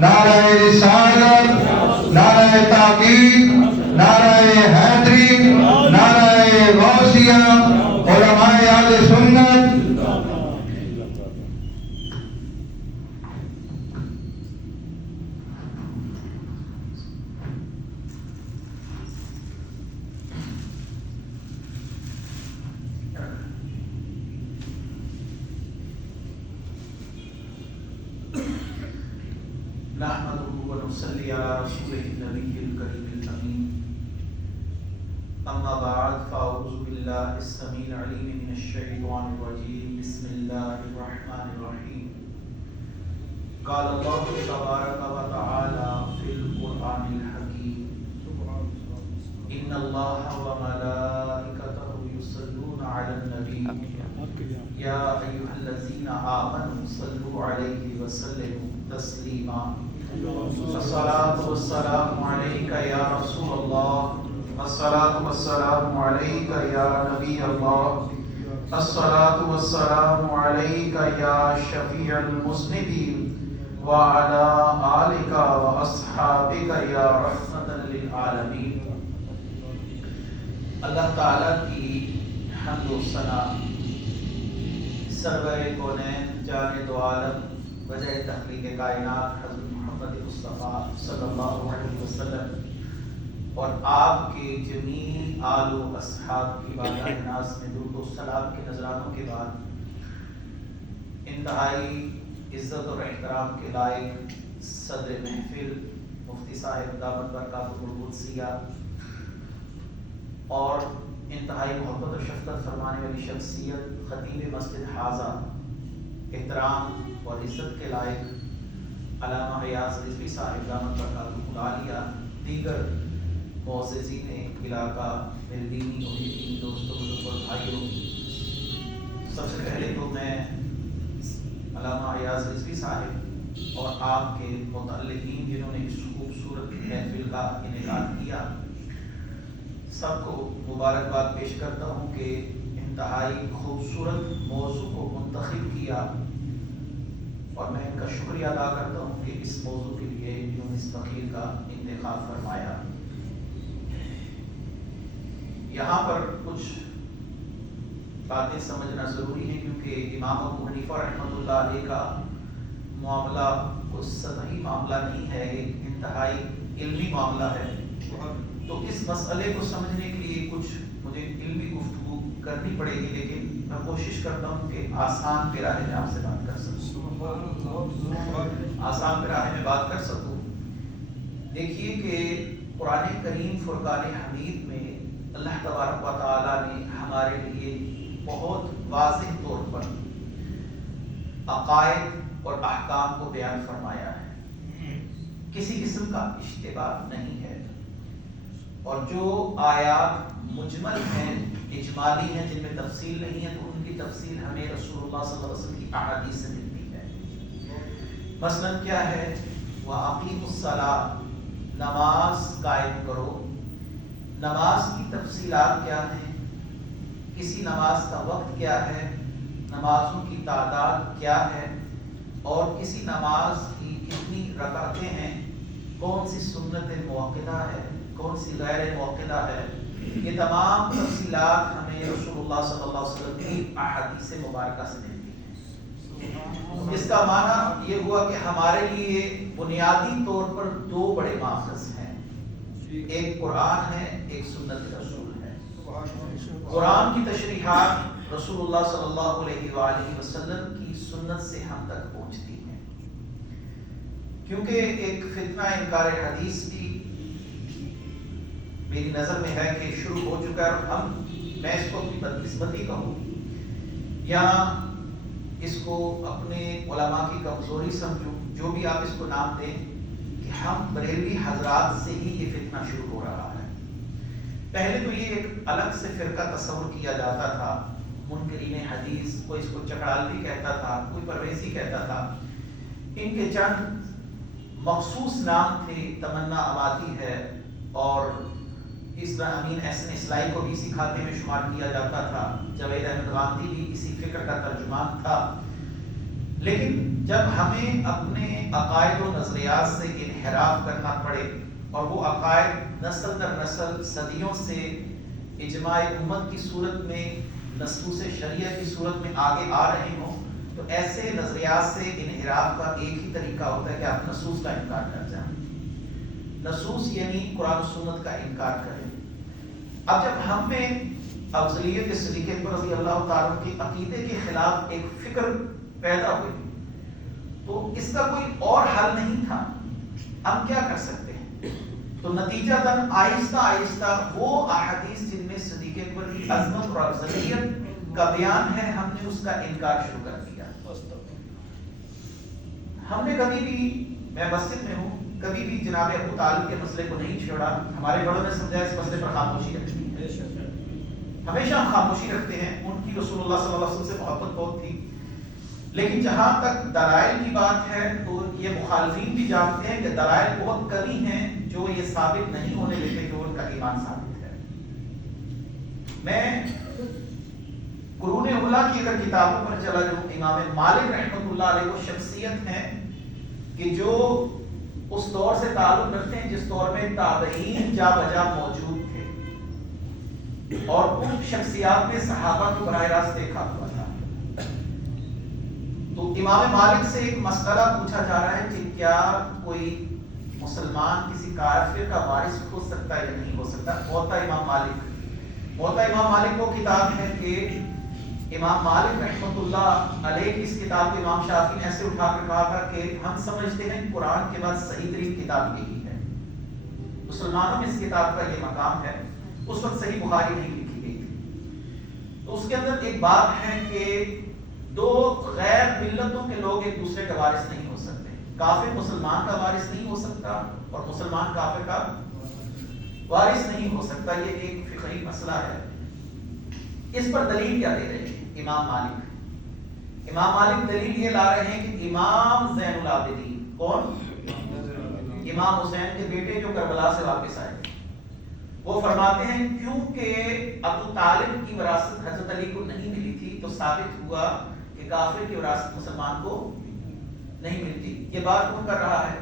نعرہ رسالت، نعرہ تحقیق، نعرہ حیدری، نعرہ غوثیہ، علماء اہل سنت۔ نحمده ونصلي على رسوله النبي الكريم الأمين. أما بعد فأعوذ بالله السميع العليم من الشيطان الرجيم. بسم الله الرحمن الرحيم. قال الله تبارك وتعالى في القرآن الحكيم: إن الله وملائكته يصلون على النبي يا أيها الذين آمنوا صلوا عليه وسلموا تسليما. الصلاة والسلام عليك يا رسول الله، الصلاة والسلام عليك يا نبي الله، الصلاة والسلام عليك يا شفيع المذنبين، وعلى آلك وأصحابك يا رحمة للعالمين. اللہ تعالیٰ کی حمد و ثنا سرور کونین جان دو عالم وجہ تخلیق کائنات حضرت محمد مصطفیٰ صلی اللہ علیہ وسلم اور آپ کے جمیع آل و اصحاب کی بارگاہ ناز میں درود و سلام کے نذرانوں کے بعد انتہائی عزت اور احترام کے لائق صدر محفل مفتی صاحب دامت برکاتہ القدسیہ اور انتہائی محبت و شفقت فرمانے والی شخصیت خطیب مسجد حاضہ، احترام اور عزت کے لائق علامہ ایاز رضوی صاحب دامت برکاتہ العالیہ، دیگر معززین علاقہ، میرے دینی اور یقینی دوستوں، بزرگوں اور بھائیوں، سب سے پہلے تو میں علامہ ایاز رضوی صاحب اور آپ کے متعلقین جنہوں نے اس خوبصورت محفل کا انعقاد کیا، سب کو مبارکباد پیش کرتا ہوں کہ انتہائی خوبصورت موضوع کو منتخب کیا، اور میں ان کا شکریہ ادا کرتا ہوں کہ اس موضوع کے لیے انہوں نے اس فقیر کا انتخاب فرمایا۔ یہاں پر کچھ باتیں سمجھنا ضروری ہے، کیونکہ امام ابو حنیفہ رحمۃ اللہ علیہ کا معاملہ کوئی سطحی معاملہ نہیں ہے، ایک انتہائی علمی معاملہ ہے۔ تو اس مسئلے کو سمجھنے کے لیے کچھ مجھے علمی گفتگو کرنی پڑے گی، لیکن میں کوشش کرتا ہوں کہ آسان پیراہے میں آپ سے بات کر سکوں، آسان پیراہے میں بات کر سکوں۔ دیکھیے کہ قرآن کریم فرقان حمید میں اللہ تبارک و تعالیٰ نے ہمارے لیے بہت واضح طور پر عقائد اور احکام کو بیان فرمایا ہے، کسی قسم کا اشتباہ نہیں ہے، اور جو آیات مجمل ہیں، اجمالی ہیں، جن میں تفصیل نہیں ہے، تو ان کی تفصیل ہمیں رسول اللہ صلی اللہ علیہ وسلم کی احادیث سے ملتی ہے۔ مثلا کیا ہے؟ وَأَقِیمُوا الصَّلَاةَ، نماز قائم کرو۔ نماز کی تفصیلات کیا ہیں؟ کسی نماز کا وقت کیا ہے؟ نمازوں کی تعداد کیا ہے؟ اور کسی نماز کی کتنی رکعتیں ہیں؟ کون سی سنت موقدہ ہے؟ کون سی غیر موقدہ ہے؟ یہ تمام تفصیلات ہمیں رسول اللہ صلی اللہ علیہ وسلم کی احادیث مبارکہ سے ملتی ہیں۔ اس کا معنی یہ ہوا کہ ہمارے لیے بنیادی طور پر دو بڑے ماخذ ہیں، ایک قرآن ہے، ایک سنت رسول ہے۔ قرآن کی تشریحات رسول اللہ صلی اللہ علیہ وآلہ وسلم کی سنت سے ہم تک پہنچتی ہیں، کیونکہ ایک فتنہ انکار حدیث بھی میری نظر میں ہے کہ شروع ہو چکا ہے، اور میں اس کو اپنی بدقسمتی کہوں یا اس کو اپنے علماء کی کمزوری سمجھوں، جو بھی آپ اس کو نام دیں، کہ ہم بریلوی حضرات سے ہی یہ فتنہ شروع ہو رہا ہے۔ پہلے تو یہ ایک الگ سے فرقہ تصور کیا جاتا تھا، منکرین حدیث، کوئی اس کو چکڑالوی کہتا تھا، کوئی پرویزی کہتا تھا، ان کے چند مخصوص نام تھے، تمنا آبادی ہے، اور اس طرح امین احسن اصلاحی کو بھی اسی کھاتے میں شمار کیا جاتا تھا، جاوید احمد غامدی بھی اسی فکر کا ترجمان تھا۔ لیکن جب ہمیں اپنے عقائد و نظریات سے انحراف کرنا پڑے اور وہ عقائد نسل در نسل صدیوں سے اجماع امت کی صورت میں نصوص شریعہ کی صورت میں آگے آ رہے ہوں، تو ایسے نظریات سے انحراف کا ایک ہی طریقہ ہوتا ہے کہ آپ نصوص کا انکار کر جائیں. نصوص یعنی قرآن و سنت کا انکار کریں. اب جب ہم میں افضلیت صدیق اکبر رضی اللہ تعالیٰ کے عقیدے کے خلاف ایک فکر پیدا ہوئی تو اس کا کوئی اور حل نہیں تھا. ہم کیا کر سکتے ہیں؟ تو نتیجہ تن آہستہ آہستہ وہ احادیث جن میں صدیق اکبر کی عظمت اور افضلیت کا بیان ہے، ہم نے اس کا انکار شروع کر دیا. ہم نے کبھی بھی، میں مسجد میں ہوں، کبھی بھی جناب ابو طالب کے مسئلے کو نہیں چھوڑا. ہمارے بڑوں نے سمجھا اس مسئلے پر خاموشی رکھنی ہے. ہمیشہ ہم خاموشی رکھتے ہیں. ان کی رسول اللہ صلی اللہ علیہ وسلم سے محبت بہت تھی، لیکن جہاں تک دلائل کی بات ہے تو یہ مخالفین بھی جانتے ہیں کہ دلائل بہت کمی ہیں جو یہ ثابت نہیں ہونے دیتے کہ ان کا ایمان ثابت ہے. میں قرون اولیٰ کی اگر کتابوں پر چلا جاؤں، امام مالک رحمۃ اللہ علیہ وہ شخصیت ہیں کہ جو اس دور سے تعلق رکھتے ہیں جس دور میں تابعین جا بجا موجود تھے، اور ان شخصیات میں صحابہ کو براہ راست دیکھا ہوا تھا. تو امام مالک سے ایک مسئلہ پوچھا جا رہا ہے کہ کیا کوئی مسلمان کسی کافر کا وارث ہو سکتا ہے یا نہیں ہو سکتا. موطا امام مالک وہ کتاب ہے کہ امام مالک رحمۃ اللہ علیہ کی اس کتاب کو امام شافعی نے ایسے اٹھا کر کہا تھا کہ ہم سمجھتے ہیں قرآن کے بعد صحیح ترین کتاب یہی ہے. مسلمانوں میں اس کتاب کا یہ مقام ہے. اس وقت صحیح بخاری نہیں لکھی گئی تھی. تو اس کے اندر ایک بات ہے کہ دو غیر ملتوں کے لوگ ایک دوسرے کا وارث نہیں ہو سکتے. کافر مسلمان کا وارث نہیں ہو سکتا اور مسلمان کافر کا وارث نہیں ہو سکتا. یہ ایک فقہی مسئلہ ہے. اس پر دلیل کیا دے رہے ہیں امام مالک دلیل یہ لا رہے ہیں کہ امام زین العابدین، کون؟ امام حسین کے بیٹے جو کربلا سے واپس آئے، وہ فرماتے ہیں کیونکہ ابو طالب کی وراثت حضرت علی کو نہیں ملی تھی تو ثابت ہوا کہ کافر کی وراثت مسلمان کو نہیں ملتی. یہ بات کون کر رہا ہے؟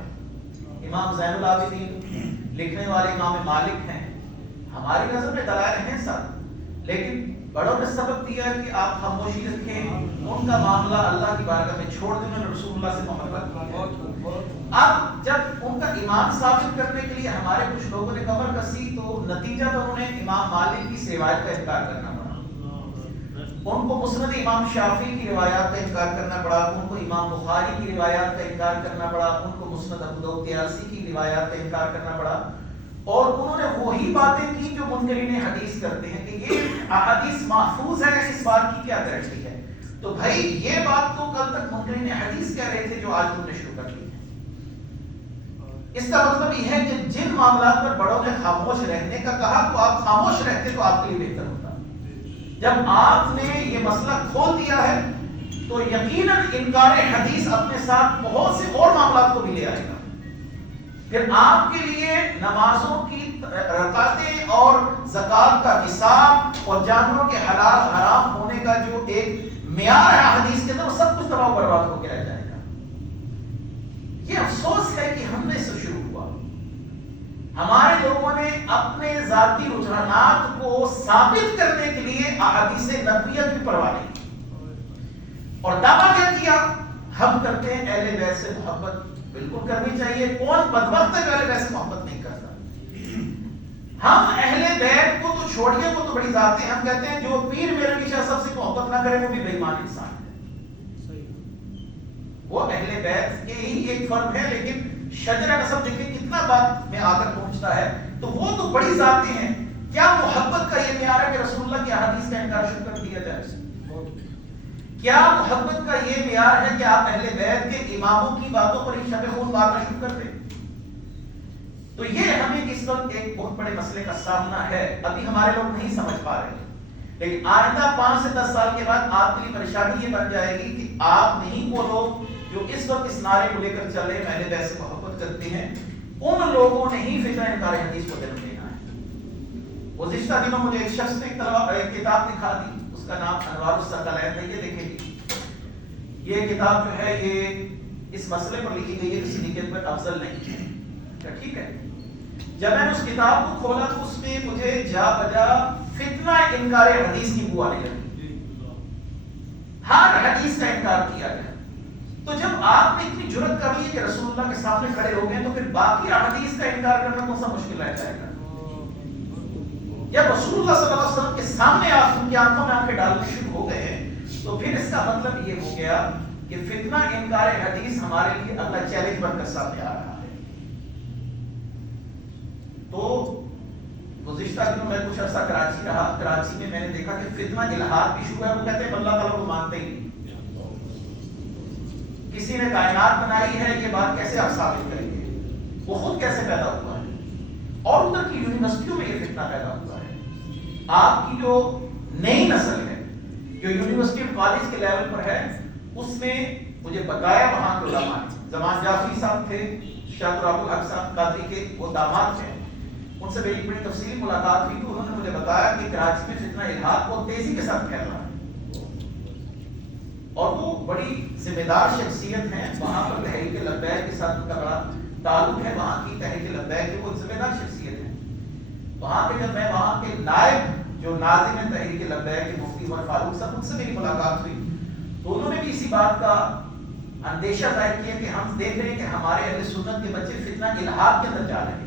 امام زین العابدین. لکھنے والے امام مالک ہیں. ہماری نظر میں دلائل ہیں سب، لیکن بڑوں نے سبق دیا کہ آپ خاموشی رکھیں، ان کا معاملہ اللہ کی بارگاہ میں چھوڑ دیں. میں رسول اللہ سے محبت. اب جب ان کا ایمان ثابت کرنے کے لیے ہمارے کچھ لوگوں نے کمر کسی تو نتیجہ تو انہیں امام مالک کی روایت کا انکار کرنا پڑا. ان کو مسند امام شافعی کی روایات کا انکار کرنا پڑا. ان کو امام بخاری کی روایات کا انکار کرنا پڑا. ان کو مسند ابو داؤد طیالسی کی روایات کا انکار کرنا پڑا. اور انہوں نے وہی باتیں کی جو منکرین حدیث کرتے ہیں کہ یہ احادیث محفوظ ہے، اس بات کی کیا گارنٹی ہے. تو بھائی یہ بات تو کل تک منکرین حدیث کہہ رہے تھے جو آج تم نے شروع کر دی ہے. اس کا مطلب یہ ہے کہ جن معاملات پر بڑوں نے خاموش رہنے کا کہا تو آپ خاموش رہتے تو آپ کے لیے بہتر ہوتا. جب آپ نے یہ مسئلہ کھول دیا ہے تو یقیناً انکار حدیث اپنے ساتھ بہت سے اور معاملات کو بھی لے آئے گا. پھر آپ کے لیے نمازوں کی رکعتیں اور زکوٰۃ کا حساب اور جانوروں کے حلال حرام ہونے کا جو ایک معیار ہے حدیث کے اندر، وہ سب کچھ تباہ و برباد ہو کے رہ جائے گا. یہ افسوس ہے کہ ہم نے سے شروع ہوا. ہمارے لوگوں نے اپنے ذاتی رجحانات کو ثابت کرنے کے لیے احادیث نبویت کی پرواہ نہیں کی اور دعویٰ کیا کیا ہم کرتے ہیں اہل بیت سے محبت بالکل کرنی چاہیے. کون بدبخت ہے جو اہل بیت سے محبت نہیں کرتا؟ ہم اہل بیت کو تو چھوڑیے، وہ تو بڑی ذات ہے. ہم کہتے ہیں جو پیر میرے پیچھے سب سے محبت نہ کرے وہ بھی بے ایمان انسان ہے. وہ اہل بیت کے ہی ایک فرد ہے، لیکن شجرہ نسب دیکھیں کتنا بات میں آ کر پہنچتا ہے. تو وہ تو بڑی ذاتیں ہیں. کیا محبت کا یہ معیار ہے کہ رسول اللہ کی احادیث کا انکار شروع کر دیا جائے؟ کیا محبت کا یہ معیار ہے کہ آپ اہل بیت کے اماموں کی باتوں پر ہی شب خون مارنا شروع کر دیں؟ تو یہ ہمیں اس وقت ایک بہت بڑے مسئلے کا سامنا ہے. ابھی ہمارے لوگ نہیں سمجھ پا رہے، لیکن آئندہ 5 سے 10 سال کے بعد آپ کے لیے پریشانی یہ بن جائے گی کہ آپ نہیں وہ لوگ جو اس وقت اس نعرے کو لے کر چلے اہل بیت سے محبت کرتے ہیں، ان لوگوں نے ہی فتنہ انکار حدیث کو جنم دینا ہے. گزشتہ دنوں مجھے ایک شخص نے ایک کتاب دکھا دی، اس کا نام انوار الثقلین ہے. یہ دیکھیں یہ کتاب جو ہے یہ اس مسئلے پر لکھی گئی ہے، کسی نکت پر افضل نہیں ہے. ٹھیک ہے. جب میں نے اس کتاب کو کھولا تو اس میں مجھے جا بجا فتنہ انکار حدیث کی بو آنے لگی. ہر حدیث کا انکار کیا گیا. تو جب آپ نے اتنی جرأت کر لی کہ رسول اللہ کے سامنے کھڑے ہو گئے تو پھر باقی حدیث کا انکار کرنا کون سا مشکل رہ جائے گا؟ جب رسول اللہ صلی اللہ علیہ وسلم کے سامنے آپ ان کی آنکھوں میں آنکھیں ڈالنے شروع ہو گئے ہیں تو پھر اس کا مطلب یہ ہو گیا کہ فتنہ انکار حدیث ہمارے لیے اگلا چیلنج بن کر سامنے آ رہا ہے. تو گزشتہ دنوں میں کچھ عرصہ کراچی رہا. کراچی میں نے دیکھا کہ فتنہ الہاد بھی شروع ہے. وہ کہتے ہیں اللہ تعالیٰ کو مانتے ہی نہیں. کسی نے کائنات بنائی ہے یہ بات کیسے آپ ثابت کریں گے؟ وہ خود کیسے پیدا ہوا ہے؟ اور ادھر کی یونیورسٹیوں میں یہ فتنہ پیدا ہوا ہے. آپ کی جو نئی نسل ہے جو یونیورسٹی کالج کے لیول پر ہے اس میں مجھے بتایا وہاں کے علماء زمان جعفری صاحب تھے، شاہ ابو الحق صاحب قادری کے وہ داماد ہیں، ان سے میری بڑی تفصیلی ملاقات ہوئی تو انہوں نے مجھے بتایا کہ کراچی میں فتنہ الہاد بہت تیزی کے ساتھ پھیل رہا ہے اور وہ بڑی ذمہ دار شخصیت ہیں. وہاں پر تحریک لبیک کے ساتھ ان کا بڑا تعلق ہے. وہاں کی تحریک لبیک کی وہ ذمہ دار شخصیت ہے. وہاں کے جب میں وہاں کے نائب جو ناظم ہیں تحریک لبیک کے مفتی عمر فاروق صاحب ان سے میری ملاقات ہوئی تو انہوں نے بھی اسی بات کا اندیشہ ظاہر کیا کہ ہم دیکھ رہے ہیں کہ ہمارے اہل سنت کے بچے فتنہ الہاد کے اندر جا رہے ہیں.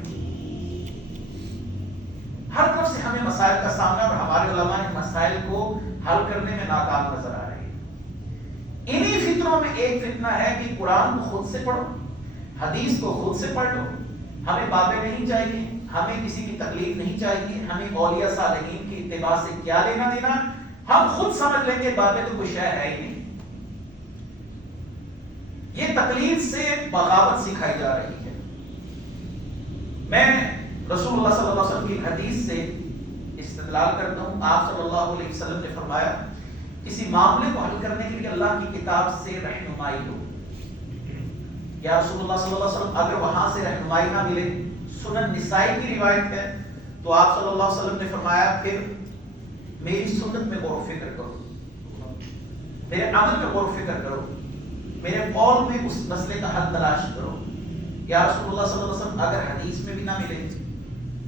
ہر طرف سے ہمیں مسائل کا سامنا اور ہمارے علماء ان مسائل کو حل کرنے میں ناکام نظر آ رہے ہیں. انہی فتنوں میں ایک فتنہ ہے کہ قرآن کو خود سے پڑھو، حدیث کو خود سے پڑھ لو. ہمیں باتیں نہیں چاہیے، ہمیں کسی کی تکلیف نہیں چاہیے، ہمیں اولیاء صالحین کی اتباع سے کیا لینا دینا. ہم خود سمجھ لیں گے باتیں تو کوئی شے ہے ہی نہیں. یہ تقلید سے بغاوت سکھائی جا رہی ہے. میں رسول اللہ صلی اللہ علیہ وسلم کی حدیث سے استدلال کرتا ہوں. آپ صلی اللہ علیہ وسلم نے فرمایا کسی معاملے کو حل کرنے کے لیے اللہ کی کتاب سے رہنمائی لو. یا رسول اللہ صلی اللہ علیہ وسلم اگر وہاں سے رہنمائی نہ ملے، سنن نسائی کی روایت ہے تو آپ صلی اللہ علیہ وسلم نے فرمایا پھر میری سنت میں غور و فکر کرو، میرے عمل میں غور و فکر کرو، میرے قول میں اس مسئلے کا حل تلاش کرو. یا رسول اللہ صلی اللہ علیہ وسلم اگر حدیث میں بھی نہ ملے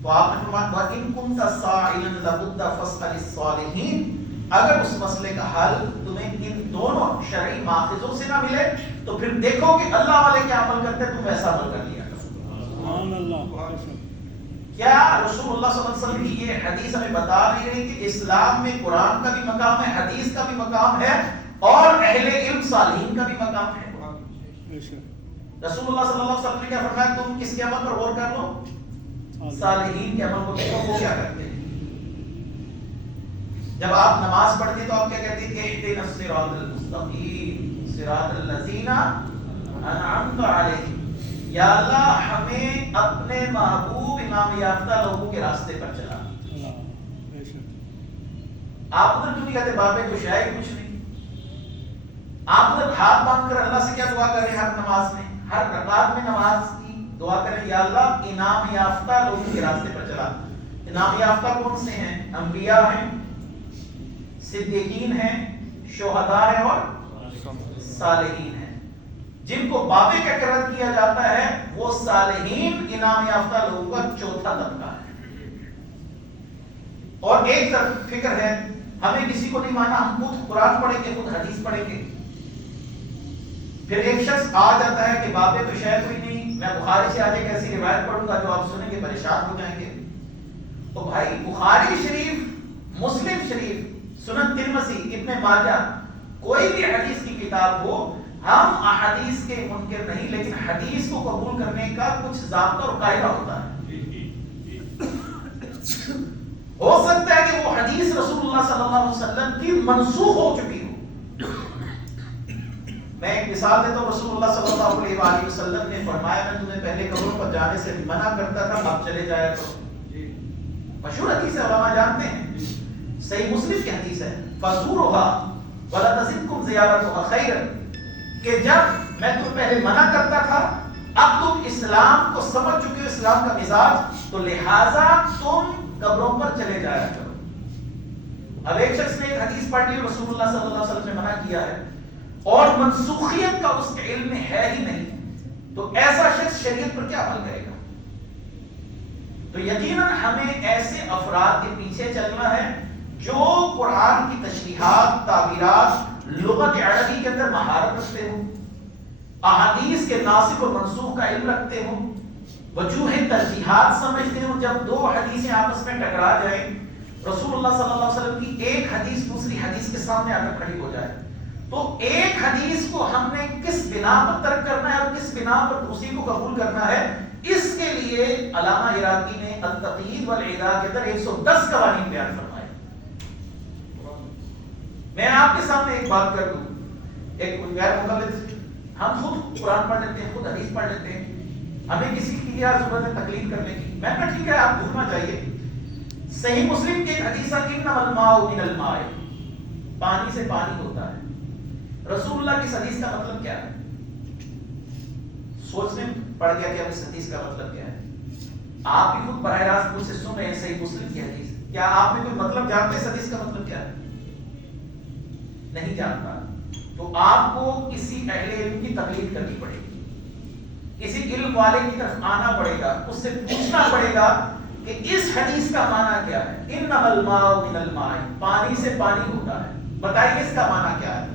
تو آپ نے فرمایا وَإِن كُنْتَ سَائِلًا لَبُدَّ فَاسْأَلِ الصَّالِحِينَ. اگر اس مسئلے کا حل تمہیں ان دونوں شرعی ماخذوں سے نہ ملے تو پھر دیکھو کہ اللہ والے کیا عمل کرتے تم ایسا عمل کر لیا. سبحان اللہ. کیا رسول اللہ صلی اللہ علیہ وسلم کی یہ حدیث ہمیں بتا رہی ہے کہ اسلام میں قرآن کا بھی مقام ہے، حدیث کا بھی مقام ہے اور اہل علم صالحین کا بھی مقام ہے؟ رسول اللہ صلی اللہ علیہ وسلم نے کیا فرمایا تم کس کے عمل پر غور کر لو؟ صالحین کے عمل کو دیکھو وہ کیا کرتے ہیں. جب آپ نماز پڑھتے تو آپ کیا کہتے ہیں اہدنا الصراط المستقیم صراط الذین انعمت علیہم. یا اللہ ہمیں اپنے محبوب امام یافتہ لوگوں کے راستے پر چلا. آپ ادھر کیوں نہیں کہتے بابے کچھ ہے کچھ نہیں؟ آپ ادھر ہاتھ باندھ کر اللہ سے کیا دعا کر رہے ہیں؟ ہر نماز میں ہر رکعت میں نماز کی دعا کریں یا اللہ انعام یافتہ لوگوں کے راستے پر چلا. انعام یافتہ کون سے ہیں؟ انبیاء ہیں، صدیقین ہیں، شہداء ہیں اور صالحین ہیں. جن کو بابے کا اقرار کیا جاتا ہے وہ صالحین انعام یافتہ لوگوں کا چوتھا طبقہ ہے. اور ایک طرف فکر ہے ہمیں کسی کو نہیں مانا، ہم خود قرآن پڑھیں گے، خود حدیث پڑھیں گے. پھر ایک شخص آ جاتا ہے کہ بابے تو شاید کوئی نہیں، میں بخاری سے آج ایک ایسی روایت پڑھوں گا جو آپ سنیں گے پریشان ہو جائیں گے. تو بھائی بخاری شریف، مسلم شریف، سنن ترمذی، ابن ماجہ، کوئی بھی حدیث کی کتاب ہو، ہم احادیث کے منکر نہیں، لیکن حدیث کو قبول کرنے کا کچھ ضابطہ اور قاعدہ ہوتا ہے. ہو سکتا ہے کہ وہ حدیث رسول اللہ صلی اللہ علیہ وسلم کی منسوخ ہو چکی ہو. میں ایک مثال دیتا ہوں. رسول اللہ صلی اللہ علیہ وآلہ وسلم نے فرمایا میں تمہیں پہلے قبروں پر جانے سے منع کرتا تھا، اب چلے جایا کرو. مشہور حدیث ہے، علماء جانتے ہیں، صحیح مسلم کی حدیث ہے فَزُورُهَا وَلَا تَزِدْكُمْ زِيَارَتُهَا خَيْرًا، کہ جب میں تم پہلے منع کرتا تھا اب تم اسلام کو سمجھ چکے ہو، اسلام کا مزاج، تو لہٰذا تم قبروں پر چلے جایا کرو. اب ایک شخص نے ایک حدیث پڑھ لی، رسول اللہ صلی اللہ علیہ وسلم نے منع کیا ہے، اور منسوخیت کا اس کے علم میں ہے ہی نہیں، تو ایسا شخص شریعت پر کیا عمل کرے گا؟ تو یقیناً ہمیں ایسے افراد کے پیچھے چلنا ہے جو قرآن کی تشریحات، تعبیرات، لغت عربی کے اندر مہارت رکھتے ہوں، احادیث کے ناسخ اور منسوخ کا علم رکھتے ہوں، وجوہ ترجیحات سمجھتے ہوں۔ جب دو حدیثیں آپس میں ٹکرا جائیں، رسول اللہ صلی اللہ علیہ وسلم کی ایک حدیث دوسری حدیث کے سامنے آ کر کھڑی ہو جائے، تو ایک حدیث کو ہم نے کس بنا پر ترک کرنا ہے اور کس بنا پر دوسری کو قبول کرنا ہے، اس کے لیے علامہ عراقی نے التقیید والعداد کے اندر 110 قوانین بیان فرمائے۔ میں آپ کے سامنے ایک بات کر دوں، ایک غیر مقلد، ہم خود قرآن پڑھ لیتے ہیں، خود حدیث پڑھ لیتے ہیں، ہمیں کسی کی کیا ضرورت ہے تقلید کرنے کی؟ میں کہا ٹھیک ہے، آپ بھولنا چاہیے۔ صحیح مسلم کی ایک حدیث ہے انما الماء من الماء، پانی سے پانی ہوتا ہے۔ رسول اللہ کی اس حدیث کا مطلب کیا ہے؟ سوچنے پڑ گیا کہ اب اس حدیث کا مطلب کیا ہے؟ آپ بھی خود براہ راست مجھ سے سن رہے ہیں صحیح مسلم کی حدیث، کیا آپ نے کوئی مطلب جانتے ہیں اس حدیث کا مطلب کیا ہے؟ نہیں جانتا، تو آپ کو کسی اہل علم کی تقلید کرنی پڑے گی، کسی علم والے کی طرف آنا پڑے گا، اس سے پوچھنا پڑے گا کہ اس حدیث کا معنی کیا ہے؟ انما الماء من الماء، پانی سے پانی ہوتا ہے، بتائیے اس کا معنی کیا ہے؟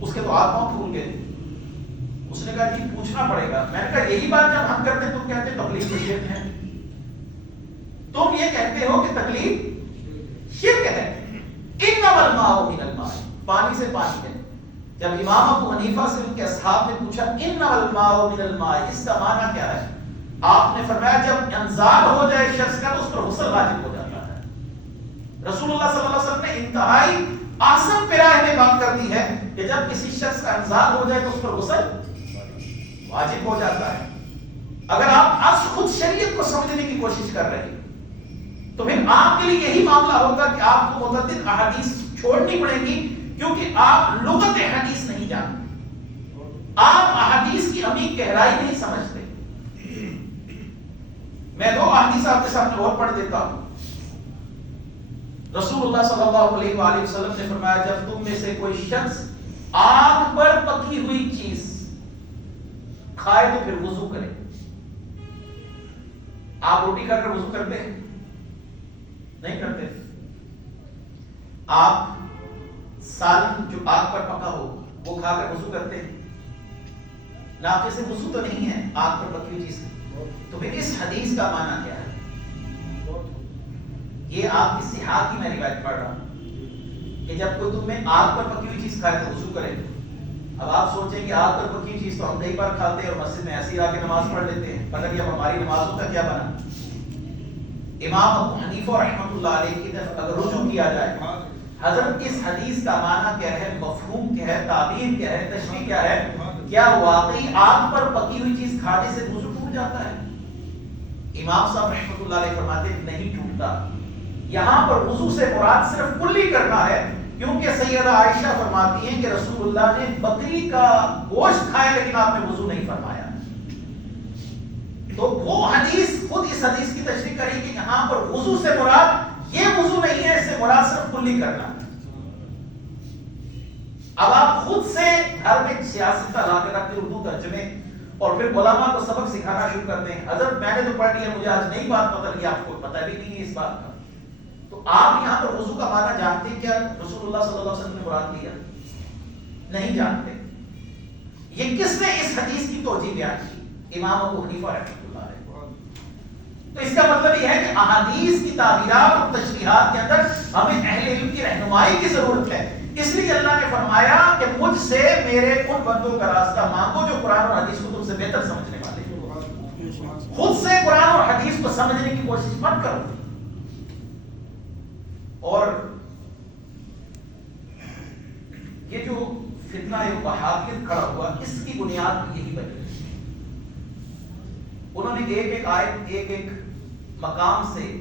اس کے تو آپ پاؤں کھول گئے۔ اس نے کہا کہ پوچھنا پڑے گا۔ میں نے کہا یہی بات جب ہم کرتے ہیں تم کہتے ہیں تقلید شرک ہے، تم یہ کہتے ہو کہ تقلید شرک ہے۔ انما الماء من الماء، پانی سے پانی ہے۔ جب امام ابو حنیفہ سے ان کے اصحاب نے پوچھا انما الماء من الماء، اس کا معنی کیا ہے؟ آپ نے فرمایا جب انزال ہو جائے شخص کا تو اس پر غسل واجب ہو جاتا ہے۔ رسول اللہ صلی اللہ علیہ وسلم نے انتہائی آسان پیراہ میں بات کر دی ہے کہ جب کسی شخص کا انزال ہو جائے تو اس پر غسل واجب ہو جاتا ہے۔ اگر آپ از خود شریعت کو سمجھنے کی کوشش کر رہے ہیں تو پھر آپ کے لیے یہی معاملہ ہوگا کہ آپ کو متعدد احادیث چھوڑنی پڑے گی، کیونکہ آپ لغت حدیث نہیں جانتے، آپ احادیث کی عمیق گہرائی نہیں سمجھتے۔ میں دو احادیث آپ کے سامنے اور پڑھ دیتا ہوں۔ رسول اللہ صلی اللہ علیہ وآلہ وسلم نے فرمایا جب تم میں سے کوئی شخص آگ پر پکی ہوئی چیز کھائے تو پھر وضو کرے۔ آپ روٹی کھا کر وضو کرتے ہیں؟ نہیں کرتے۔ آپ سالن جو آگ پر پکا ہو وہ کھا کر وضو کرتے ہیں؟ ناقص وضو تو نہیں ہے آگ پر پکی ہوئی چیز۔ تو پھر اس حدیث کا معنی کیا ہے؟ یہ آپ کی صحت کی میں روایت پڑھ رہا ہوں کہ جب کوئی تم میں آگ پر پکی ہوئی چیز کھائے تو وضو کرے۔ اب آپ سوچیں کہ آگ پر پکی ہوئی چیز تو ہم کئی بار کھاتے ہیں اور مسجد میں ایسی آ کے نماز پڑھ لیتے ہیں، پتہ نہیں اب ہماری نمازوں کا کیا بنا۔ امام ابو حنیفہ رحمۃ اللہ علیہ کی طرف اگر رجوع کیا جائے، حضرت اس حدیث کا معنی کیا ہے، مفہوم کیا ہے، تعبیر کیا ہے، تشریح کیا ہے؟ کیا واقعی آگ پر پکی ہوئی چیز کھانے سے وضو ٹوٹ جاتا ہے؟ امام صاحب رحمۃ اللہ علیہ فرماتے ہیں نہیں ٹوٹتا۔ یہاں پر وضو سے مراد صرف کلی کرنا ہے، کیونکہ سیدہ عائشہ فرماتی ہیں کہ رسول اللہ نے بکری کا گوشت کھایا لیکن آپ نے وضو نہیں فرمایا۔ تو وہ حدیث خود اس حدیث کی تشریح کری کہ یہاں پر وضو سے مراد یہ وضو نہیں ہے، اس سے مراد صرف کلی کرنا ہے۔ اب آپ خود سے گھر میں سیاست کا لا کے رکھ کے اردو ترجمے اور پھر علماء کو سبق سکھانا شروع کرتے ہیں، حضرت میں نے تو پڑھ لیا مجھے آج نئی بات پتہ لگی، آپ کو پتہ بھی نہیں ہے اس بات کا۔ تو آپ یہاں پر وضو کا معنی جانتے ہیں کیا رسول اللہ صلی اللہ علیہ وسلم نے مراد لیا؟ نہیں جانتے۔ یہ کس نے اس حدیث کی توجیہ بیان کی؟ امام ابو حنیفہ رحمۃ اللہ علیہ۔ تو اس کا مطلب یہ ہے کہ احادیث کی تعبیرات اور تشریحات کے اندر ہمیں اہل علم کی رہنمائی کی ضرورت ہے۔ اس لیے اللہ نے فرمایا کہ مجھ سے میرے ان بندوں کا راستہ مانگو جو قرآن اور حدیث کو تم سے بہتر سمجھنے والے ہیں۔ خود سے قرآن اور حدیث کو سمجھنے کی کوشش مت کرو۔ اور یہ جو فتنہ وہابیت کھڑا ہوا اس کی بنیاد یہی بنی۔ انہوں نے ایک ایک آیت ایک ایک مقام سے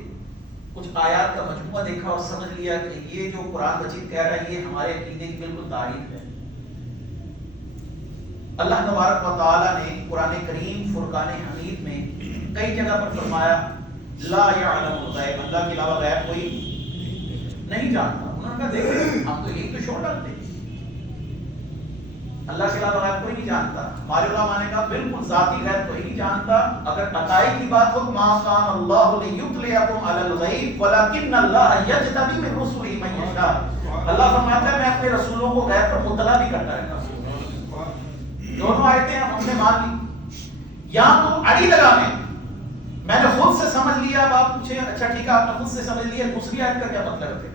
کچھ آیات کا مجموعہ دیکھا اور سمجھ لیا کہ یہ جو قرآن مجید کہہ رہا ہے یہ ہمارے عقیدے کی بالکل تعریف ہے۔ اللہ تبارک و تعالی نے قرآن کریم فرقان حمید میں کئی جگہ پر فرمایا لا یعلم الغیب، اللہ کے علاوہ غیب کوئی نہیں جانتا۔ انہوں نے کہا دیکھیں ہم تو یہی تو شور ڈالتے ہیں، اللہ کے علاوہ غیب کوئی نہیں جانتا. ہمارے علماء نے کہا بالکل ذاتی غیب کوئی نہیں جانتا. اگر عطائی کی بات ہو ما کان اللہ لیطلعکم علی الغیب ولکن اللہ یجتبی من رسلہ من یشاء. اللہ فرماتا ہے میں اپنے رسولوں کو غیب پر مطلع بھی کرتا رہتا ہوں. دونوں آیتیں ہم نے مان لی. یا تو اڑی لگانے میں نے خود سے سمجھ لیا. اب آپ پوچھیں اچھا ٹھیک ہے آپ نے خود سے سمجھ لیا, دوسری آیت کا کیا مطلب ہے؟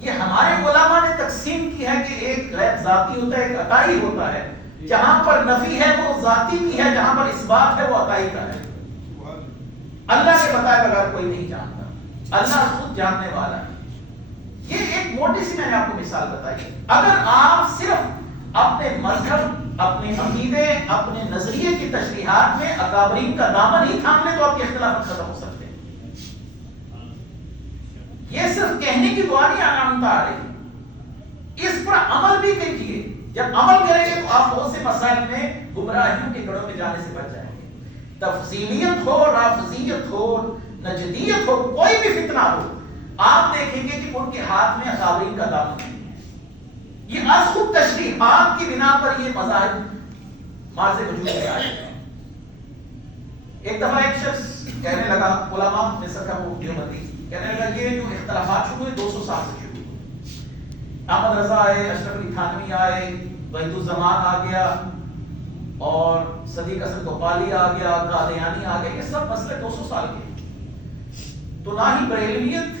یہ ہمارے علماء نے تقسیم کی ہے کہ ایک غیب ذاتی ہوتا ہے, ایک عطائی ہوتا ہے. جہاں پر نفی ہے وہ ذاتی کی ہے, جہاں پر اثبات ہے وہ عطائی کا ہے. اللہ کے بتائے بغیر کوئی نہیں جانتا, اللہ خود جاننے والا ہے. یہ ایک موٹی سی میں نے آپ کو مثال بتائی. اگر آپ صرف اپنے مذہب, اپنے عقیدے, اپنے نظریے کی تشریحات میں اکابرین کا دامن ہی تھام لیں تو آپ کے اختلافات ختم ہو سکتے ہیں. یہ صرف کہنے کی دعا نہیں علامت آ رہی, اس پر عمل بھی کیجیے. جب عمل کریں گے تو آپ بہت سے مسائل میں گمراہیوں کے گڑھوں میں جانے سے بچ جائیں گے. تفصیلیت ہو, رافضیت ہو, نجدیت ہو, کوئی بھی فتنہ ہو, آپ دیکھیں گے کہ ان کے ہاتھ میں اکابرین کا دامن نہیں ہے. یہ از خود تشریحات کی بنا پر یہ مذاہب مارز وجود میں آئے ہیں. ایک دفعہ ایک شخص کہنے لگا, علماء میں سکا وہ دیوبندی, کہنے لگا یہ جو اختلافات شروع ہوئے 200 سال سے شروع ہوئے. احمد رضا آئے, اشرف علی تھانوی آئے, وحید الزمان آ گیا, اور صدیق حسن گوپالی آ گیا, قادیانی آ گئے. یہ سب مسئلے 200 سال کے. تو نہ ہی بریلویت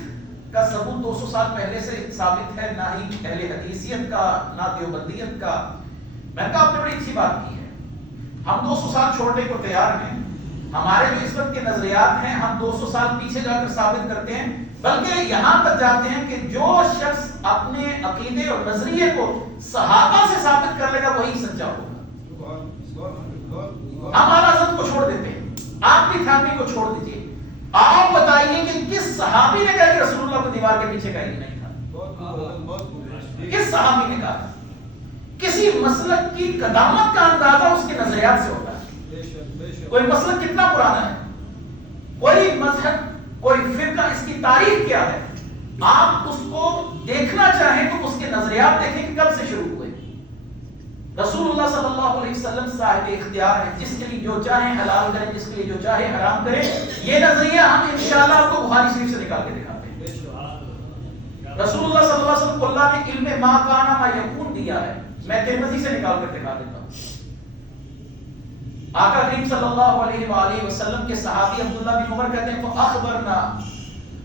کا ثبوت 200 سال پہلے سے ثابت ہے, نہ ہی اہل حدیثیت کا, نہ دیوبندیت کا. میں کہا آپ نے بڑی اچھی بات کی ہے, ہم 200 سال چھوڑنے کو تیار ہیں. ہمارے جو اس وقت کے نظریات ہیں ہم 200 سال پیچھے جا کر ثابت کرتے ہیں, بلکہ یہاں تک جاتے ہیں کہ جو شخص اپنے عقیدے اور نظریے کو صحابہ سے ثابت کر لے گا وہی سچا ہوگا. ہم اعلیٰ حضرت کو چھوڑ دیتے ہیں, آپ بھی تھانوی کو چھوڑ دیجیے. آپ بتائیے کہ کس صحابی نے کہا کہ رسول اللہ کو دیوار کے پیچھے کا علم نہیں تھا؟ کس صحابی نے کہا؟ کسی مسلک کی قدامت کا اندازہ اس کے نظریات سے ہوتا ہے. کوئی مسلک کتنا پرانا ہے, کوئی مذہب, کوئی فرقہ, اس کی تاریخ کیا ہے, آپ اس کو دیکھنا چاہیں تو اس کے نظریات دیکھیں کہ کب سے شروع ہوئے. رسول اللہ صلی اللہ علیہ وسلم صاحب اختیار ہے, جس کے لیے جو چاہیں حلال کریں, جس کے لیے جو چاہے حرام کریں. یہ نظریہ ہم انشاءاللہ آپ کو بخاری شریف سے نکال کے دکھاتے ہیں. رسول اللہ صلی اللہ علیہ وسلم کو اللہ نے علم ما کان ما یکون دیا ہے. میں ترمذی سے نکال کر دکھا دیتا ہوں. آقا کریم صلی اللہ علیہ وآلہ وسلم کے صحابی عبداللہ بن عمر کہتے ہیں فاخبرنا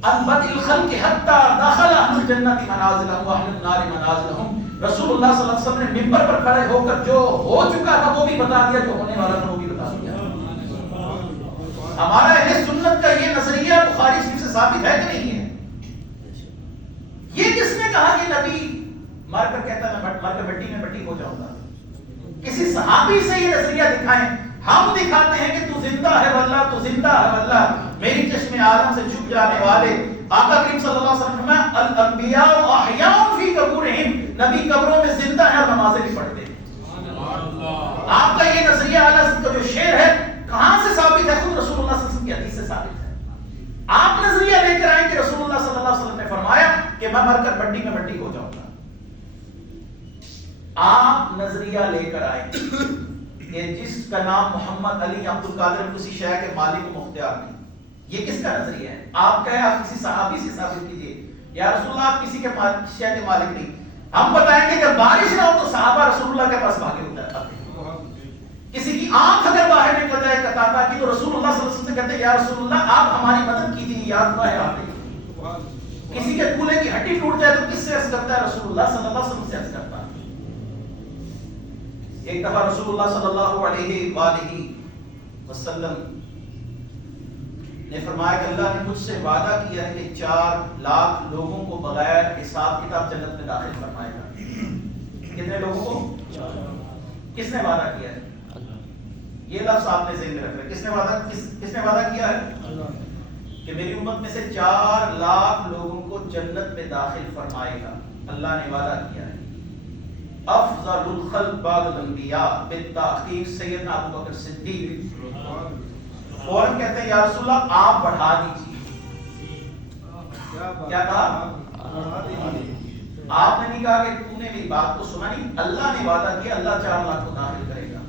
ان بدء الخلق حتى دخل اهل الجنة منازلهم واهل النار منازلهم. رسول اللہ صلی اللہ علیہ وسلم نے منبر پر کھڑے ہو کر جو ہو چکا تھا وہ بھی بتا دیا, جو ہونے والا تھا وہ بھی بتا دیا. ہمارا اہل سنت کا یہ نظریہ بخاری شریف سے ثابت ہے کہ نہیں ہے؟ یہ کس نے کہا کہ نبی مر کر کہتا ہے میں مر کر مٹی میں مٹی ہو جاؤں گا؟ کسی صحابی سے یہ نظریہ دکھائیں. ہم دکھاتے ہیں کہ تو زندہ ہے واللہ, تو زندہ ہے واللہ, میری چشم عالم سے چھپ جانے والے. آقا کریم صلی اللہ علیہ وسلم نے الانبیاء احیاء فی قبورہم, نبی قبروں میں زندہ ہے اور نمازیں بھی پڑھتے ہیں. آپ کا یہ نظریہ اعلیٰ حضرت کا جو شعر ہے کہاں سے ثابت ہے؟ خود رسول اللہ صلی اللہ علیہ وسلم کی حدیث سے ثابت ہے. آپ نظریہ لے کر آئیں کہ رسول اللہ صلی اللہ علیہ وسلم نے فرمایا کہ میں مر کر مٹی میں مٹی ہو جاؤں گا. آپ نظریہ لے کر آئیں کہ جس کا نام محمد علی عبد القادر کسی شے کے مالک و مختار نہیں. یہ کس کا نظریہ ہے؟ آپ کہے آپ کسی صحابی سے ثابت کیجئے یا رسول اللہ آپ کسی کے شے کے مالک نہیں. ہم بتائیں گے جب بارش نہ ہو تو صحابہ رسول اللہ کے پاس بھاگے ہوتا ہے. کسی کی آنکھ اگر باہر نکل جائے قطعہ کی تو رسول اللہ صلی اللہ علیہ وسلم سے کہتے ہیں یا رسول اللہ آپ ہماری مدد کیجیے, یاد نہ ہے آپ نے. کسی کے کولے کی ہڈی ٹوٹ جائے تو کس سے عرض کرتا ہے؟ رسول اللہ صلی اللہ علیہ وسلم سے عرض کرتا ہے. ایک دفعہ رسول اللہ صلی اللہ علیہ وآلہ وسلم نے فرمایا کہ اللہ نے مجھ سے وعدہ کیا ہے کہ 4 لاکھ لوگوں کو بغیر حساب کتاب جنت میں داخل فرمائے گا. کتنے لوگوں کو؟ کس نے وعدہ کیا ہے؟ یہ لفظ آپ نے ذہن میں رکھ رہے. کس نے وعدہ کیا ہے؟ کہ میری امت میں سے 4 لاکھ لوگوں کو جنت میں داخل فرمائے گا. اللہ نے وعدہ کیا ہے. افضل الخلق بعد الانبیاء بالتحقیق سیدنا ابو بکر صدیق. فوراً کہتے ہیں یا رسول اللہ آپ بڑھا دیجیے. کیا کہا؟ آپ نے نہیں کہا کہ تو نے میری بات کو سنا نہیں، اللہ نے وعدہ کیا اللہ 4 لاکھ کو داخل کرے گا۔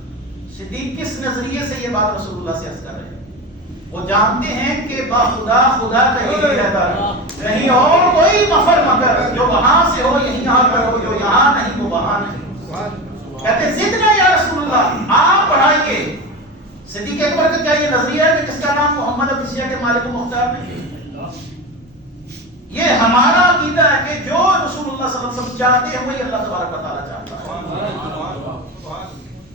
صدیق کس نظریے سے یہ بات رسول اللہ سے عرض کر رہے ہیں؟ وہ جانتے ہیں کہ با خدا خدا کہیں نہیں رہتا ہے، کہیں اور کوئی مفر مگر، جو وہاں سے ہو یہیں آ کر ہو، جو یہاں نہیں وہ وہاں نہیں۔ کہتے زدنا یا رسول اللہ، آپ بڑھائیے۔ صدیق اکبر کا کیا یہ نظریہ ہے کہ جس کا نام محمد اور کسی کے مالک و مختار نہیں؟ یہ ہمارا عقیدہ ہے کہ جو رسول اللہ صلی اللہ علیہ وسلم چاہتے ہیں وہی اللہ تبارک و تعالیٰ چاہتا ہے۔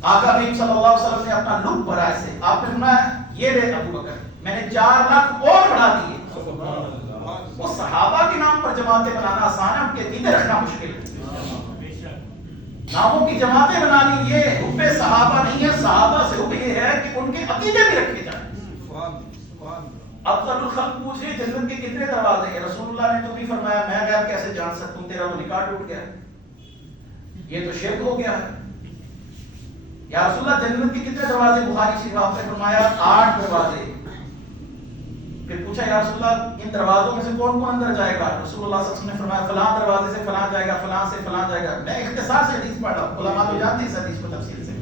آقا کریم صلی اللہ علیہ وسلم نے اپنا لک بھرا ایسے، آپ نے سنا ہے یہ لے ابو بکر، میں نے 4 لاکھ اور بڑھا دیے۔ وہ صحابہ کے نام پر جماعتیں بنانا آسان ہے، ان کے عقیدے رکھنا مشکل ہے۔ ناموں کی جماعتیں بنانی یہ حب صحابہ نہیں ہے، صحابہ سے حب یہ ہے کہ ان کے عقیدے بھی رکھے جائیں۔ افضل الخلق پوچھے جنت کے کتنے دروازے ہیں؟ رسول اللہ نے تو بھی فرمایا میں غیب کیسے جان سکتا ہوں، تیرا تو نکاح ٹوٹ گیا، یہ تو شرک ہو گیا ہے۔ یا رسول اللہ جنت کے کتنے دروازے؟ بخاری شریف آپ نے فرمایا 8 دروازے۔ پھر پوچھا یا رسول اللہ ان دروازوں میں سے کون کون اندر جائے گا؟ رسول اللہ صلی اللہ علیہ وسلم نے فرمایا فلاں دروازے سے فلاں جائے گا، فلاں سے فلاں جائے گا۔ میں اختصار سے حدیث پڑھ رہا ہوں، علماء تو جانتے ہیں اس حدیث کو تفصیل سے۔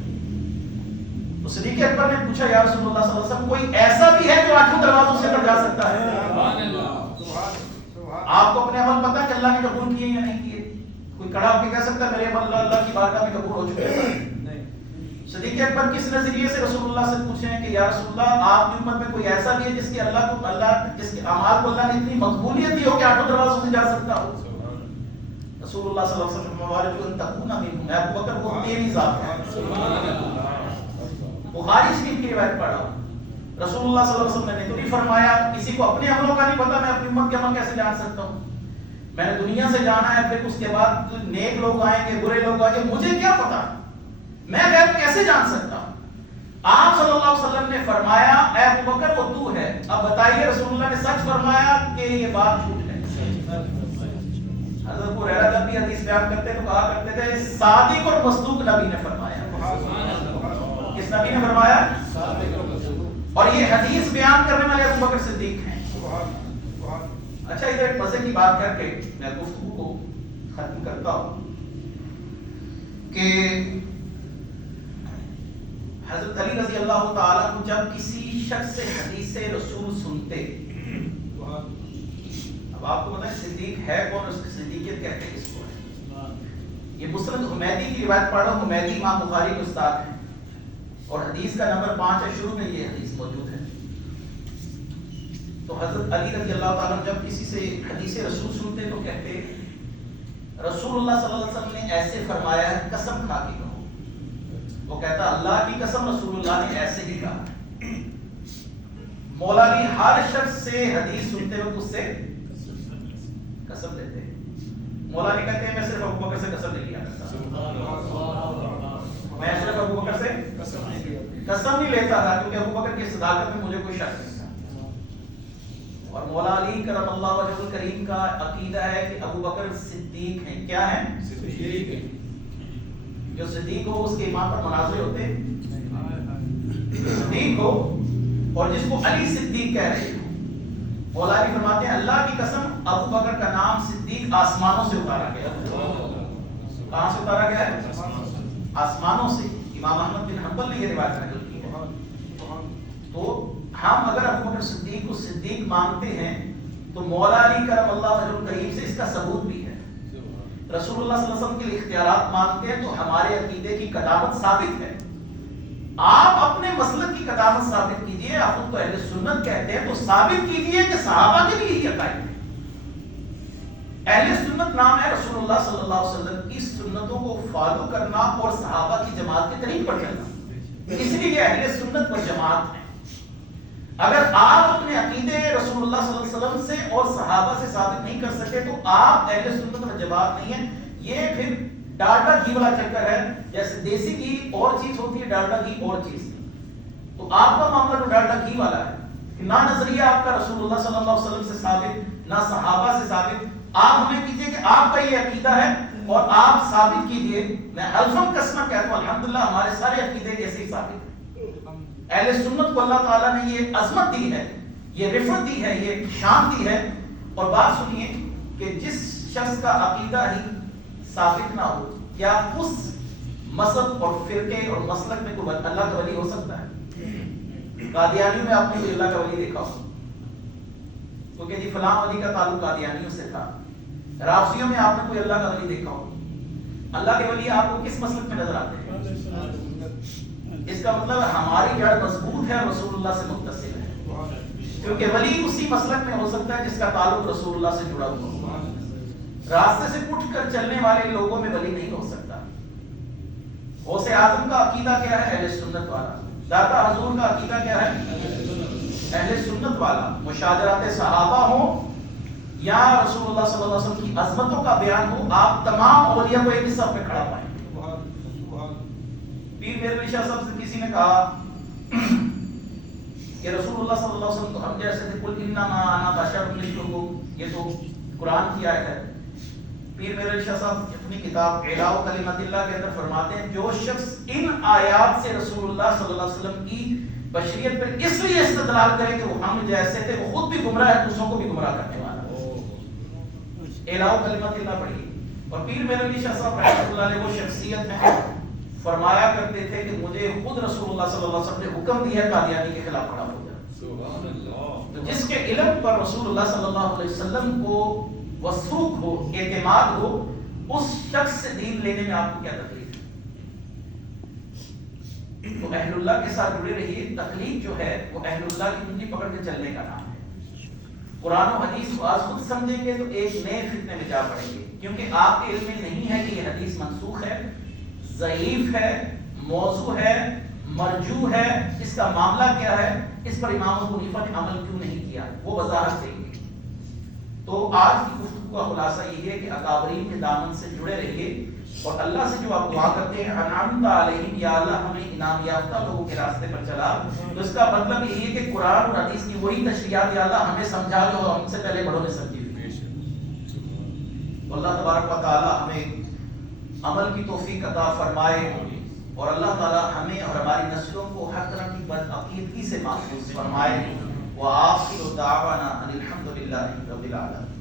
تو صدیق اکبر نے پوچھا یا رسول اللہ صلی اللہ علیہ وسلم کوئی ایسا بھی ہے جو 8 دروازوں سے اندر جا سکتا ہے؟ آپ کو اپنے عمل پتہ ہے کہ اللہ نے قبول کیے یا نہیں کیے؟ کوئی کڑا ہو کے کہہ سکتا ہے میرے عمل اللہ کی بارگاہ میں قبول ہو چکے ہیں؟ صدیق اکبر کس نظریے سے رسول اللہ سے پوچھے ہیں کہ یا رسول اللہ آپ کی امت میں کوئی ایسا بھی ہے جس کے جس کے اعمال کو اللہ نے اتنی مقبولیت دی ہو کہ 8 دروازوں سے جا سکتا ہو؟ رسول اللہ صلی اللہ علیہ وسلم وارجو ان تکون منہم، میں ابو بکر وہ تیری ذات ہے۔ بخاری شریف کی روایت پڑھا رسول اللہ صلی اللہ علیہ وسلم نے تو نہیں فرمایا کسی کو اپنے عملوں کا نہیں پتا، میں اپنی امت کے عمل کیسے جان سکتا ہوں؟ میں نے دنیا سے جانا ہے، پھر اس کے بعد نیک لوگ آئیں گے برے لوگ آئیں گے، مجھے کیا پتا؟ میں غیب کیسے جان سکتا ہوں؟ آپ صلی اللہ علیہ وسلم نے فرمایا اے ابو بکر وہ تو ہے۔ اب بتائیے رسول اللہ نے سچ فرمایا کہ یہ بات جھوٹ ہے؟ حضرت ابو ہریرہ جب بھی حدیث بیان کرتے تو کہا کرتے تھے صادق اور مصدوق نبی نے فرمایا۔ کس نبی نے فرمایا؟ اور یہ حدیث بیان کرنے والے ابو بکر صدیق ہیں۔ اچھا ادھر ایک مزے کی بات کر کے میں گفتگو کو ختم کرتا ہوں کہ حضرت علی رضی اللہ تعالیٰ عنہ جب کسی شخص سے حدیث رسول سنتے، اب آپ کو پتہ ہے صدیق ہے کون، اس کی صدیقیت کہتے ہیں کس کو ہے؟ یہ مسند حمیدی کی روایت پڑھ رہا ہوں، حمیدی امام بخاری کے استاد ہیں اور حدیث کا نمبر 5 ہے، شروع میں یہ حدیث موجود ہے۔ تو حضرت علی رضی اللہ تعالیٰ عنہ جب کسی سے حدیث رسول سنتے تو کہتے رسول اللہ صلی اللہ علیہ وسلم نے ایسے فرمایا ہے، قسم کھا کے کہو۔ وہ کہتا اللہ کی قسم رسول اللہ نے ایسے ہی کہا۔ مولا علی ہر شخص سے حدیث سنتے وقت اس سے قسم لیتے ہیں۔ مولا علی کہتے ہیں میں صرف ابو بکر سے قسم نہیں لیا کرتا، میں صرف ابو بکر سے قسم نہیں لیتا تھا کیونکہ ابو بکر کی صداقت میں مجھے کوئی شک نہیں تھا۔ اور مولا علی کرم اللہ وجہ الکریم کا عقیدہ ہے کہ ابو بکر صدیق ہیں۔ کیا ہیں؟ صدیق ہیں۔ جو صدیق ہو اس کے ایمان پر مناظر ہوتے ہیں، صدیق ہو اور جس کو علی صدیق کہہ رہے ہیں۔ مولا علی فرماتے ہیں اللہ کی قسم ابو بکر کا نام صدیق آسمانوں سے اتارا گیا۔ کہاں سے اتارا گیا ہے؟ آسمانوں سے۔ امام احمد بن حنبل نے یہ روایت نقل کی ہے۔ تو ہم اگر ابو بکر صدیق کو صدیق مانتے ہیں تو مولا علی کرم اللہ وجہ الکریم سے اس کا ثبوت بھی ہے۔ رسول اللہ صلی اللہ علیہ وسلم کے اختیارات مانتے ہیں تو ہمارے عقیدے کی قدامت ثابت ہے۔ آپ اپنے مسلک کی قدامت ثابت کیجئے، آپ ان کو اہل سنت کہتے ہیں تو ثابت کیجئے کہ صحابہ کے بھی یہی عقائد ہے۔ اہل سنت نام ہے رسول اللہ صلی اللہ علیہ وسلم کی سنتوں کو فالو کرنا اور صحابہ کی جماعت کے طریق پر چلنا، اس لیے یہ اہل سنت پر جماعت ہے۔ اگر آپ اپنے عقیدے رسول اللہ صلی اللہ علیہ وسلم سے اور صحابہ سے ثابت نہیں کر سکے تو آپ اہل سنت پر جماعت نہیں ہیں۔ یہ پھر ڈالڈا گھی والا چکر ہے، جیسے دیسی گھی اور چیز ہوتی ہے ڈالڈا گھی اور چیز۔ تو آپ کا معاملہ تو ڈالڈا گھی والا ہے کہ نہ نظریہ آپ کا رسول اللہ صلی اللہ علیہ وسلم سے ثابت نہ صحابہ سے ثابت۔ آپ ہمیں کیجئے کہ آپ کا یہ عقیدہ ہے اور آپ ثابت کیجئے۔ میں الفم قسم کہتا ہوں الحمدللہ ہمارے سارے عقیدے جیسے ہی ثابت ہیں۔ اہل سنت کو اللہ تعالیٰ نے یہ عظمت دی ہے، یہ رفعت دی ہے، یہ شان دی ہے۔ اور بات سنیے کہ جس شخص کا عقیدہ ہی ثابت نہ ہو، کیا اس مذہب اور فرقے اور مسلک میں کوئی اللہ کا ولی ہو سکتا ہے؟ قادیانیوں میں آپ نے کوئی اللہ کا ولی دیکھا ہو؟ کیونکہ جی فلاں ولی کا تعلق قادیانیوں سے تھا۔ رافضیوں میں آپ نے کوئی اللہ کا ولی دیکھا ہو؟ اللہ کے ولی آپ کو کس مسلک میں نظر آتے ہیں؟ اس کا مطلب ہماری جڑ مضبوط ہے، رسول اللہ سے متصل ہے، کیونکہ ولی اسی مسلک میں ہو سکتا ہے جس کا تعلق رسول اللہ سے جڑا ہوا ہو۔ راستے سے اٹھ کر چلنے والے لوگوں میں ولی نہیں ہو سکتا۔ غوث اعظم کا عقیدہ کیا ہے؟ اہل سنت والا۔ داتا حضور کا عقیدہ کیا ہے؟ اہل سنت والا۔ مشاجرات صحابہ ہوں یا رسول اللہ صلی اللہ علیہ وسلم کی عظمتوں کا بیان ہو، آپ تمام اولیاء کو ایک صف میں کھڑا پائیں۔ پیر میر علی شاہ صاحب سے کسی نے کہا کہ رسول اللہ صلی اللہ علیہ وسلم تو ہم جیسے تھے، قل انما انا بشر مثلکم، یہ تو قرآن کی آیت ہے۔ پیر میر علی شاہ صاحب اپنی کتاب اعلاء کلمت اللہ کے اندر فرماتے ہیں جو شخص ان آیات سے رسول اللہ صلی اللہ علیہ وسلم کی بشریت پر اس لیے استدلال کرے کہ وہ ہم جیسے تھے، وہ خود بھی گمراہ ہے، دوسروں کو بھی گمراہ کرنے والا ہے۔ اعلاء کلمت اللہ پڑھیے۔ اور پیر میر علی شاہ صاحب رحمۃ اللہ علیہ وہ شخصیت ہیں، فرمایا کرتے تھے کہ مجھے خود رسول اللہ صلی اللہ علیہ وسلم نے حکم دیا ہے قادیانی کے خلاف کھڑا ہو جائے۔ سبحان اللہ۔ تو جس کے علم پر رسول اللہ صلی اللہ علیہ وسلم کو وثوق ہو، اعتماد ہو، اس شخص سے دین لینے میں آپ کو کیا تکلیف ہے؟ تو اہل اللہ کے ساتھ جڑے رہیے۔ تکلیف جو ہے وہ اہل اللہ کی انگلی پکڑ کے چلنے کا نام ہے۔ قرآن و حدیث کو آج خود سمجھیں گے تو ایک نئے فتنے میں جا پڑیں گے، کیونکہ آپ کے علم میں نہیں ہے کہ یہ حدیث منسوخ ہے، ضعیف ہے، موضوع ہے، مرجوع ہے، اس کا معاملہ کیا ہے، اس پر امام ابو حنیفہ نے عمل کیوں نہیں کیا، وہ وضاحت دیں گے۔ تو آج کی گفتگو کا خلاصہ یہ ہے کہ اکابرین کے دامن سے جڑے رہیے، اور اللہ سے جو آپ دعا کرتے ہیں انعمت علیہم، یا اللہ ہمیں انعام یافتہ لوگوں کے راستے پر چلا، تو اس کا مطلب یہ ہے کہ قرآن اور حدیث کی وہی تشریحات یا اللہ ہمیں سمجھا جو ہم سے پہلے بڑوں نے سمجھی ہوئی۔ اللہ تبارک و تعالی ہمیں عمل کی توفیق عطا فرمائے، اور اللہ تعالی ہمیں اور ہماری نسلوں کو ہر طرح کی بدعقیدگی سے محفوظ فرمائے۔ وآخر دعوانا ان الحمد للہ رب العالمین۔